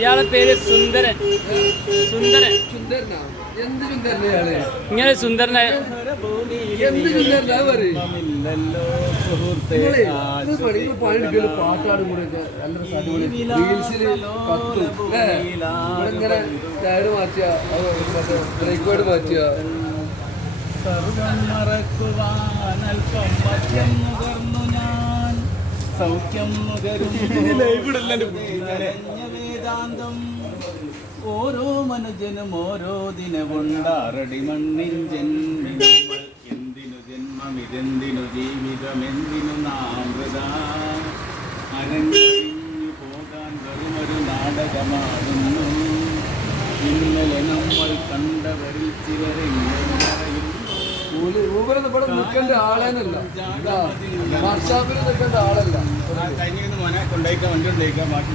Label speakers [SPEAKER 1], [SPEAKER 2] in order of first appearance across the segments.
[SPEAKER 1] ഇയാളെ പേര് സുന്ദരൻ. സുന്ദരൻ. ഇങ്ങനെ
[SPEAKER 2] പാട്ടാടും കൂടെ ടയറ് ബ്രേക്ക് പാഡ്
[SPEAKER 3] സർവം മദ്യം നുകർന്നു ഞാൻ. സൗഖ്യം നുകരും വേദാന്തം ഓരോ മനുജനും ഓരോ ദിനമുണ്ടാറടി മണ്ണിൻ എന്തിനു ജന്മം ഇതെന്തിനു ജീവിതം എന്തിനു നാമൃത? അരങ്ങൊഴിഞ്ഞു പോകാൻ വെറുമൊരു നാടകമാകുന്നു. ഇന്നലെ നമ്മൾ കണ്ടവരിൽ ചിലരെങ്കിലും
[SPEAKER 2] ഇവിടെ നിൽക്കേണ്ട ആളേനല്ല വർഷാപ്പിൽ നിൽക്കേണ്ട ആളല്ല.
[SPEAKER 3] കഴിഞ്ഞ മോനെ കൊണ്ടേക്കാൻ വണ്ടി കൊണ്ടേക്കാൻ ബാക്കി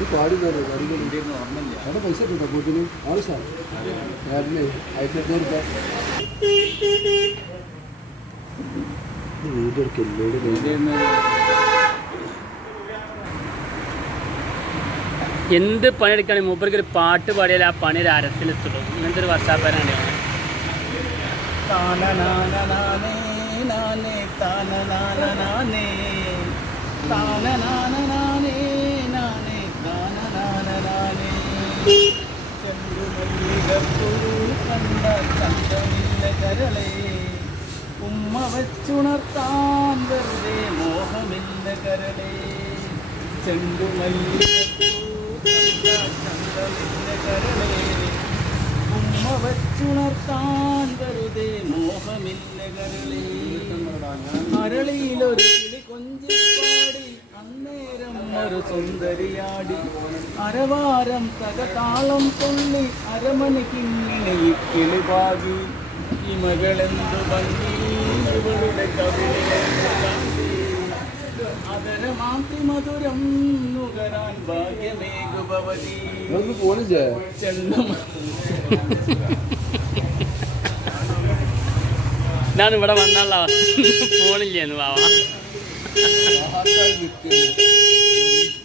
[SPEAKER 2] ഈ പാടി പാടി
[SPEAKER 3] ഓർമ്മയില്ല.
[SPEAKER 2] അവിടെ പൈസ കിട്ടോ കൂട്ടിന് രൂപ. എടുക്കില്ല
[SPEAKER 1] എന്ത് പണിയെടുക്കുകയാണെങ്കിൽ മൂപ്പർക്ക് ഒരു പാട്ട് പാടിയാൽ ആ പണി ഒരു അരത്തിലെത്തുള്ളൂ? ഇങ്ങനത്തെ ഒരു വർഷാപ്പനാണ്
[SPEAKER 3] താനനാനനാനേ. താനനാനനാനേ, നാനേ, ഉമ്മ വെച്ചുണർത്താൻ വെറുതെ മോഹമില്ല കരടേ ചന്തമില്ല കരളേ. ഉമ്മ വെച്ചുണർത്താൻ വെറുതെ മോഹമില്ല കരളേ. അരളിയിലൊരു കിളി കൊഞ്ചിപ്പാടി അന്നേരം ഒരു സുന്ദരിയാടി അരവാരം തകതാളം തുള്ളി അരമണിക്കിങ്ങനെ ഈ കിളി ഈ മകളെന്തു ഭംഗി? ഇവളുടെ കാന്തി അതരമാന്തി മധുരം നുകരാൻ ഭാഗ്യമേകുഭവതി.
[SPEAKER 2] പോണില്ലേ?
[SPEAKER 1] ഞാൻ ഇവിടെ വന്നല്ലോ ഫോണില്ലേന്ന് വാവ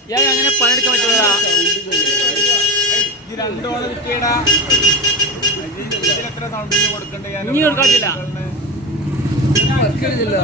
[SPEAKER 1] ഇയാൾ അങ്ങനെ പണിയെടുക്കാൻ പറ്റില്ല
[SPEAKER 3] ഈ രണ്ടു ഓണം കിട്ടിയടാ. എത്ര സൗണ്ടിന് കൊടുക്കണ്ടേ? ഞാൻ
[SPEAKER 2] വർക്കടിച്ചില്ല